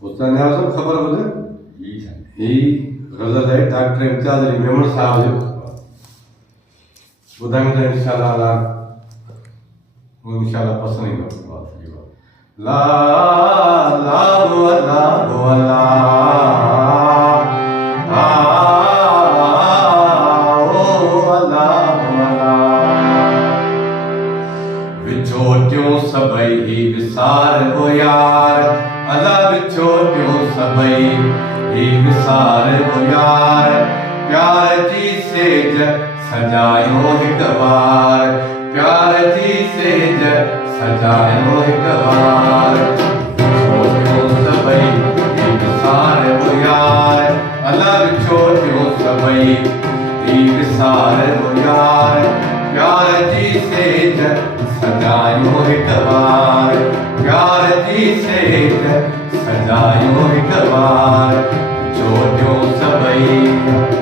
उसका नाम सब खबर बोले ही गजल है डॉक्टर इम्तियाज अली मेमन साहब जो बुधाई तो इंशाल्लाह वो इंशाल्लाह पसंद ही होगा ला ला ला ला विछोटियों सबई विसार हो यार अला विछोटियों सबई विसार हो यार प्यार जी सेज सजायो हिक बार प्यार जी सेज सजायो हिक बार विछोटियों सबई विसार हो यार अला विछोटियों सबई विसार हो यार प्यार जी सेज सजायो हिक बार प्यार जी सेज सजायो हिक बार विछोटियों सबई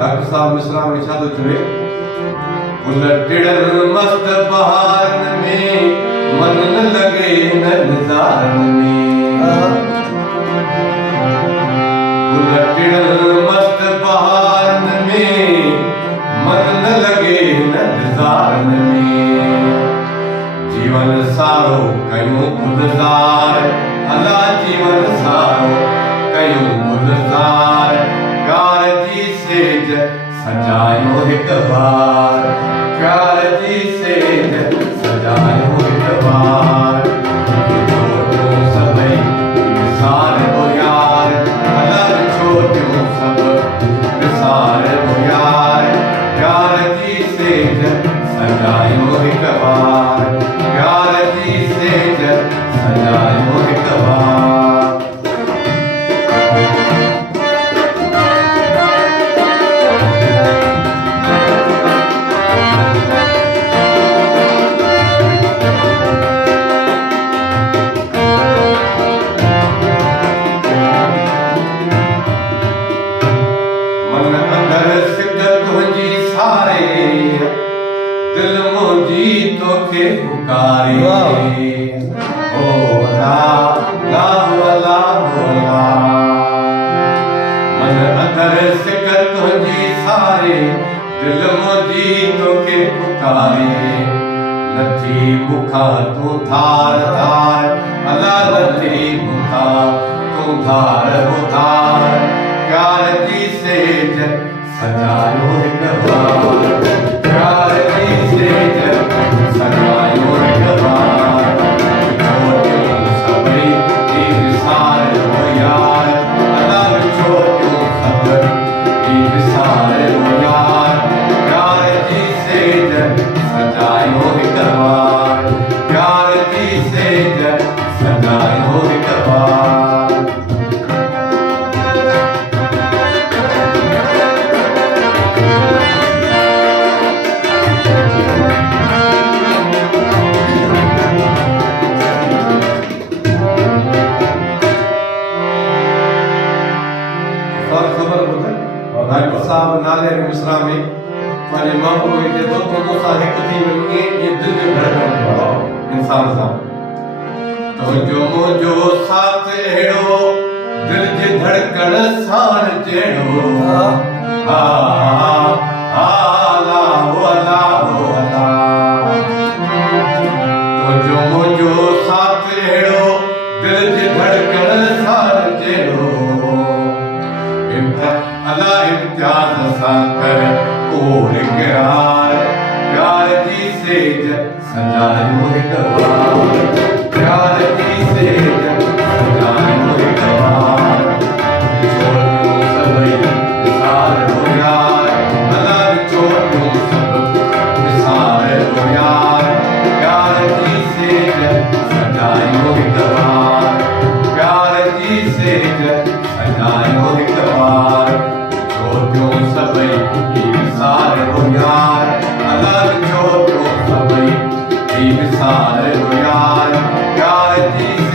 डॉक्टर साहब मिश्रा में छा तो चुए उलटड़ल मस्त बहारन में मन न लगे न नजारन में उलटड़ल मस्त बहारन में मन न लगे न नजारन में जीवन सारो कयूं गुलजार अला जीवन सारो कयूं गुलजार प्यार जी सेज सजायो हिक बार प्यार जी सेज सजायो हिक बार विछोटियों सबई विसार हो यार अला विछोटियों सब विसार हो यार प्यार जी सेज सजायो हिक बार प्यार जी सेज सजायो हिक बार दिल मुझी तो के पुकारी ओ ला ला ला ला मन अंदर सिकत तुझी सारे दिल मुझी तो के पुकारी नथी मुखा तू धार धार अला नथी मुखा तू धार धार प्यार जी सेज सजायो हिक बार प्यार जी सेज सजायो हिक बार विछोटियों सबई विसार हो यार अला विछोटियों सबई विसार हो यार प्यार जी सेज सजायो हिक बार प्यार जी सेज सजायो हिक बार डॉक्टर साहब नाले मिश्रा में माने मां को ये तो मुसा है कथी में ये दिल में धड़कन इंसान सा तो जो साथ एड़ो दिल जी धड़कन सार जेड़ो आ ला वाला तो जो साथ एड़ो दिल जी धड़कन सार जेड़ो अला इम्तियाज साकर और करार प्यार जी सेज सजायो हिक बार प्यार जी सेज सजायो हिक बार विछोटियों सबई विसार हो यार अला विछोटियों सब विसार हो यार प्यार जी सेज सजायो हिक बार प्यार जी सेज सजायो हिक बार विछोटियों सबई विसार हो यार अला विछोटियों सबई संसार जो यार प्यार जी